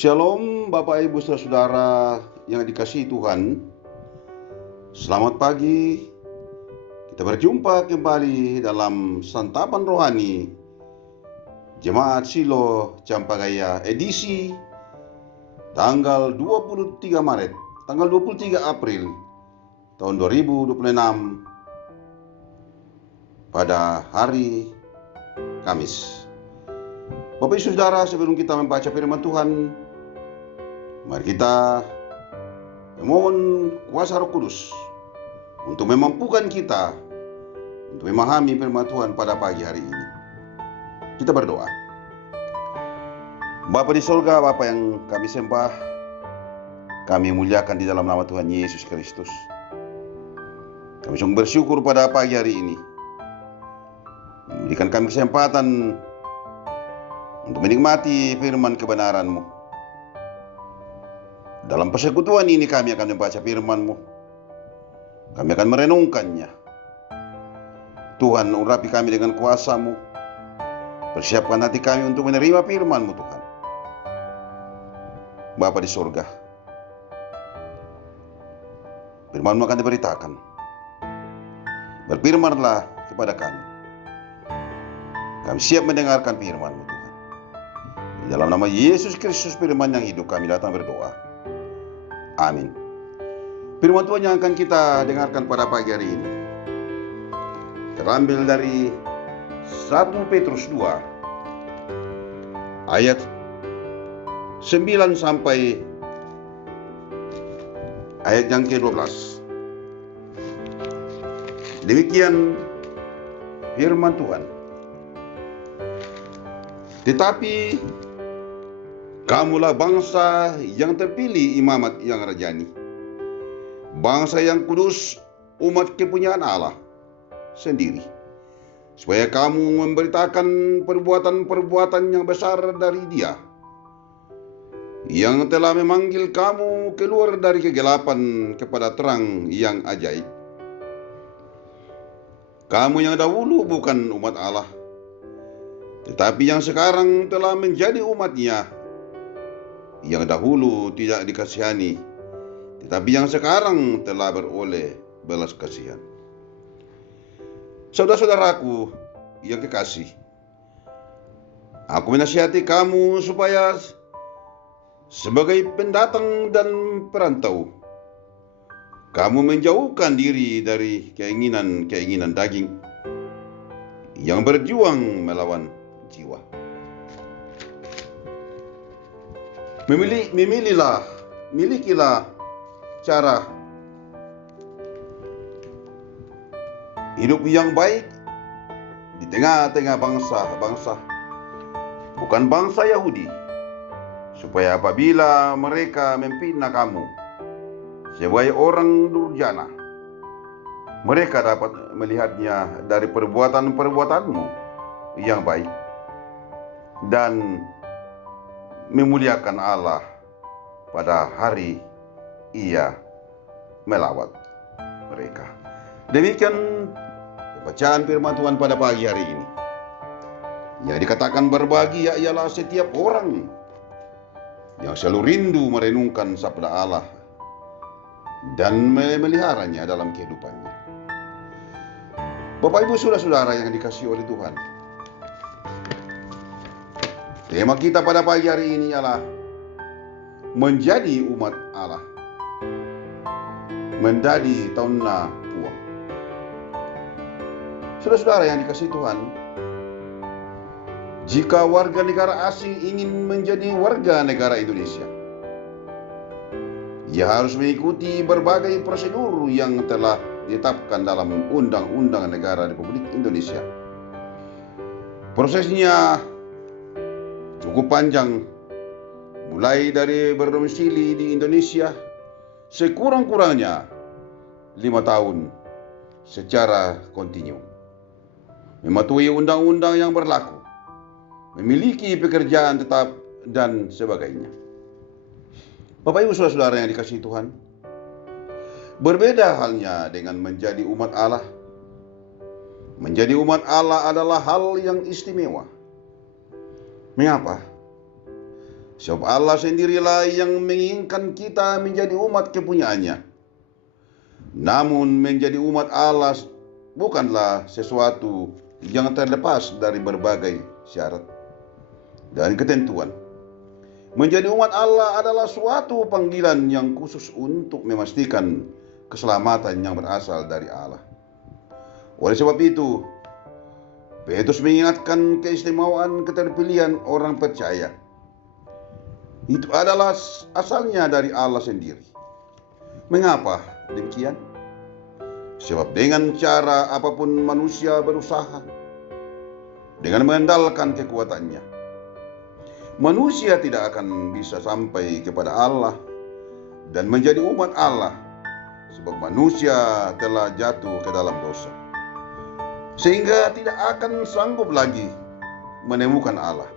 Shalom Bapak Ibu Saudara yang dikasihi Tuhan. Selamat pagi. Kita berjumpa kembali dalam santapan rohani Jemaat Silo Campagaya edisi tanggal 23 Maret, tanggal 23 April tahun 2026 pada hari Kamis. Bapak Ibu Saudara, sebelum kita membaca firman Tuhan, mari kita memohon kuasa Roh Kudus untuk memampukan kita untuk memahami firman Tuhan pada pagi hari ini. Kita berdoa. Bapa di surga, Bapa yang kami sembah, kami muliakan di dalam nama Tuhan Yesus Kristus. Kami sungguh bersyukur pada pagi hari ini, memberikan kami kesempatan untuk menikmati firman kebenaran-Mu. Dalam persekutuan ini kami akan membaca firman-Mu. Kami akan merenungkannya. Tuhan, urapi kami dengan kuasa-Mu. Persiapkan hati kami untuk menerima firman-Mu, Tuhan. Bapa di surga, firman-Mu akan diberitakan. Berfirmanlah kepada kami. Kami siap mendengarkan firman-Mu, Tuhan. Di dalam nama Yesus Kristus, firman yang hidup, kami datang berdoa. Amin. Firman Tuhan yang akan kita dengarkan pada pagi hari ini terambil dari 1 Petrus 2 ayat 9 sampai ayat yang ke-12. Demikian firman Tuhan. Tetapi kamulah bangsa yang terpilih, imamat yang rajani, bangsa yang kudus, umat kepunyaan Allah sendiri, supaya kamu memberitakan perbuatan-perbuatan yang besar dari Dia yang telah memanggil kamu keluar dari kegelapan kepada terang yang ajaib. Kamu yang dahulu bukan umat Allah, tetapi yang sekarang telah menjadi umat-Nya, yang dahulu tidak dikasihani, tetapi yang sekarang telah beroleh belas kasihan. Saudara-saudaraku yang kekasih, aku menasihati kamu supaya sebagai pendatang dan perantau, kamu menjauhkan diri dari keinginan-keinginan daging yang berjuang melawan jiwa. Milikilah cara hidup yang baik di tengah-tengah bangsa-bangsa, bukan bangsa Yahudi, supaya apabila mereka memfitnah kamu sebagai orang durjana, mereka dapat melihatnya dari perbuatan-perbuatanmu yang baik dan memuliakan Allah pada hari Ia melawat mereka. Demikian bacaan firman Tuhan pada pagi hari ini. Yang dikatakan berbahagia ialah setiap orang yang selalu rindu merenungkan sabda Allah dan memeliharanya dalam kehidupannya. Bapak Ibu Saudara-saudara yang dikasihi oleh Tuhan, tema kita pada pagi hari ini ialah menjadi umat Allah, menjadi tauna puang. Saudara-saudara yang dikasihi Tuhan, jika warga negara asing ingin menjadi warga negara Indonesia, ia harus mengikuti berbagai prosedur yang telah ditetapkan dalam Undang-Undang Negara Republik Indonesia. Prosesnya cukup panjang, mulai dari berdomisili di Indonesia sekurang-kurangnya 5 tahun secara kontinu, mematuhi undang-undang yang berlaku, memiliki pekerjaan tetap, dan sebagainya. Bapak Ibu Saudara-saudara yang dikasihi Tuhan, berbeda halnya dengan menjadi umat Allah. Menjadi umat Allah adalah hal yang istimewa. Mengapa? Sebab Allah sendirilah yang menginginkan kita menjadi umat kepunyaannya. Namun menjadi umat Allah bukanlah sesuatu yang terlepas dari berbagai syarat dan ketentuan. Menjadi umat Allah adalah suatu panggilan yang khusus untuk memastikan keselamatan yang berasal dari Allah. Oleh sebab itu, Petrus mengingatkan keistimewaan keterpilihan orang percaya. Itu adalah asalnya dari Allah sendiri. Mengapa demikian? Sebab dengan cara apapun manusia berusaha dengan mengandalkan kekuatannya, manusia tidak akan bisa sampai kepada Allah dan menjadi umat Allah, sebab manusia telah jatuh ke dalam dosa, sehingga tidak akan sanggup lagi menemukan Allah.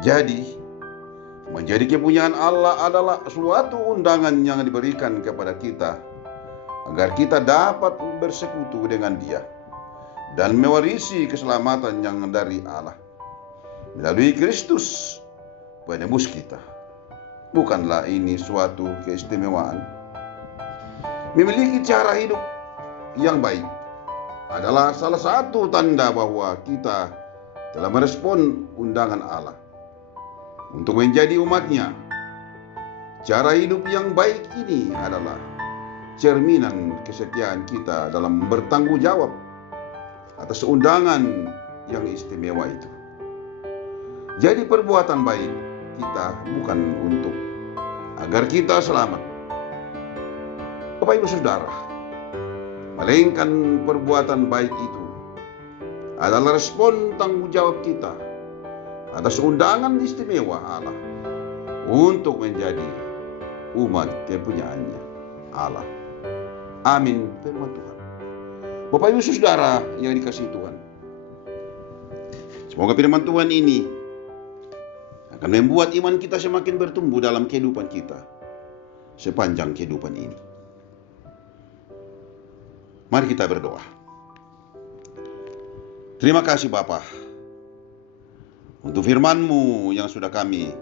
Jadi, menjadi kepunyaan Allah adalah suatu undangan yang diberikan kepada kita agar kita dapat bersekutu dengan Dia dan mewarisi keselamatan yang dari Allah melalui Kristus penebus kita. Bukanlah ini suatu keistimewaan? Memiliki cara hidup yang baik adalah salah satu tanda bahwa kita telah merespon undangan Allah untuk menjadi umatnya. Cara hidup yang baik ini adalah cerminan kesetiaan kita dalam bertanggung jawab atas undangan yang istimewa itu. Jadi perbuatan baik kita bukan untuk agar kita selamat, Bapak Ibu Saudara, melainkan perbuatan baik itu adalah respon tanggung jawab kita atas undangan istimewa Allah untuk menjadi umat kepunyaannya Allah. Amin. Firman Tuhan. Bapak Ibu Saudara yang dikasihi Tuhan, semoga firman Tuhan ini akan membuat iman kita semakin bertumbuh dalam kehidupan kita sepanjang kehidupan ini. Mari kita berdoa. Terima kasih Bapa untuk firman-Mu yang sudah kami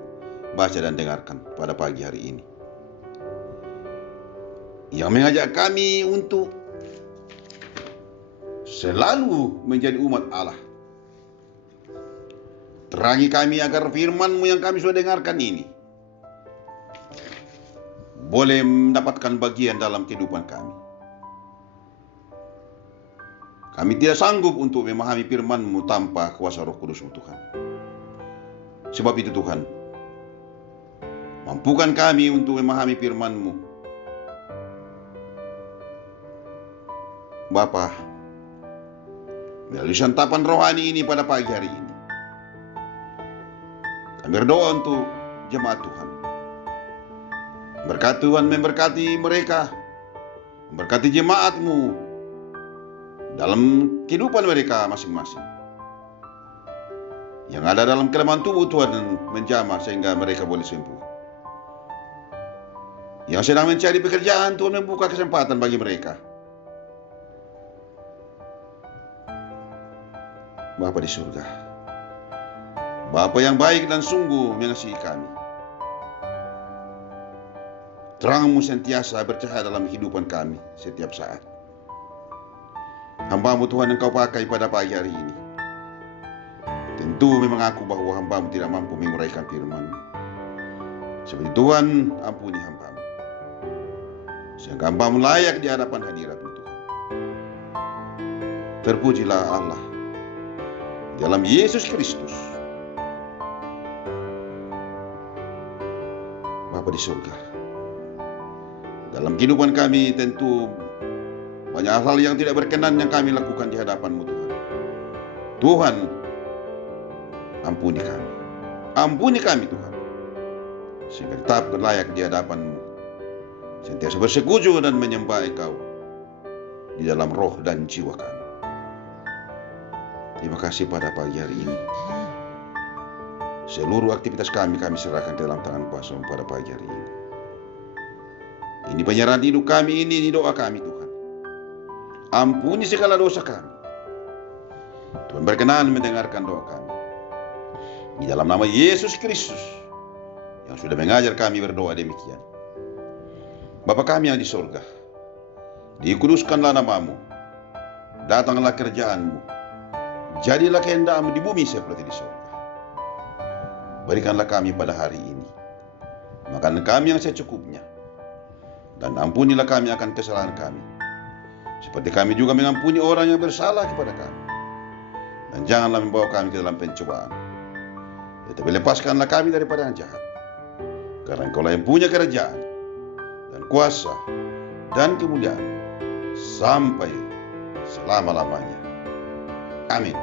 baca dan dengarkan pada pagi hari ini, yang mengajak kami untuk selalu menjadi umat Allah. Terangi kami agar firman-Mu yang kami sudah dengarkan ini boleh mendapatkan bagian dalam kehidupan kami. Kami tidak sanggup untuk memahami firman-Mu tanpa kuasa Roh Kudus-Mu Tuhan. Sebab itu Tuhan, mampukan kami untuk memahami firman-Mu. Bapa, melalui santapan rohani ini pada pagi hari ini, kami berdoa untuk jemaat Tuhan. Berkat Tuhan memberkati mereka, memberkati jemaat-Mu dalam kehidupan mereka masing-masing. Yang ada dalam kelemahan tubuh Tuhan menjamah sehingga mereka boleh sembuh. Yang sedang mencari pekerjaan, Tuhan membuka kesempatan bagi mereka. Bapa di surga, Bapa yang baik dan sungguh mengasihi kami, terang-Mu sentiasa bercahaya dalam kehidupan kami setiap saat. Hamba-Mu Tuhan Engkau pakai pada pagi hari ini, tentu memang aku bahwa hamba-Mu tidak mampu menguraikan firman-Mu. Sebab itu Tuhan, ampuni hamba-Mu, sehingga hamba-Mu layak di hadapan hadirat-Mu Tuhan. Terpujilah Allah dalam Yesus Kristus. Bapa di surga, dalam kehidupan kami tentu banyak hal yang tidak berkenan yang kami lakukan di hadapan-Mu Tuhan. Tuhan, ampuni kami. Ampuni kami Tuhan, sehingga tetap layak di hadapan-Mu, sentiasa bersekutu dan menyembah Engkau di dalam roh dan jiwa kami. Terima kasih pada pagi hari ini. Seluruh aktivitas kami serahkan ke dalam tangan kuasa-Mu pada pagi hari ini. Ini penyerahan hidup kami, ini doa kami Tuhan. Ampuni segala dosa kami. Tuhan berkenan mendengarkan doa kami. Di dalam nama Yesus Kristus yang sudah mengajar kami berdoa demikian. Bapa kami yang di surga, dikuduskanlah namamu, datanglah kerjaanmu, jadilah kehendakmu di bumi seperti di surga. Berikanlah kami pada hari ini makanan kami yang secukupnya, dan ampunilah kami akan kesalahan kami, seperti kami juga mengampuni orang yang bersalah kepada kami. Dan janganlah membawa kami ke dalam pencobaan, tetapi lepaskanlah kami daripada yang jahat. Karena Engkaulah yang punya kerajaan dan kuasa dan kemuliaan sampai selama-lamanya. Amin.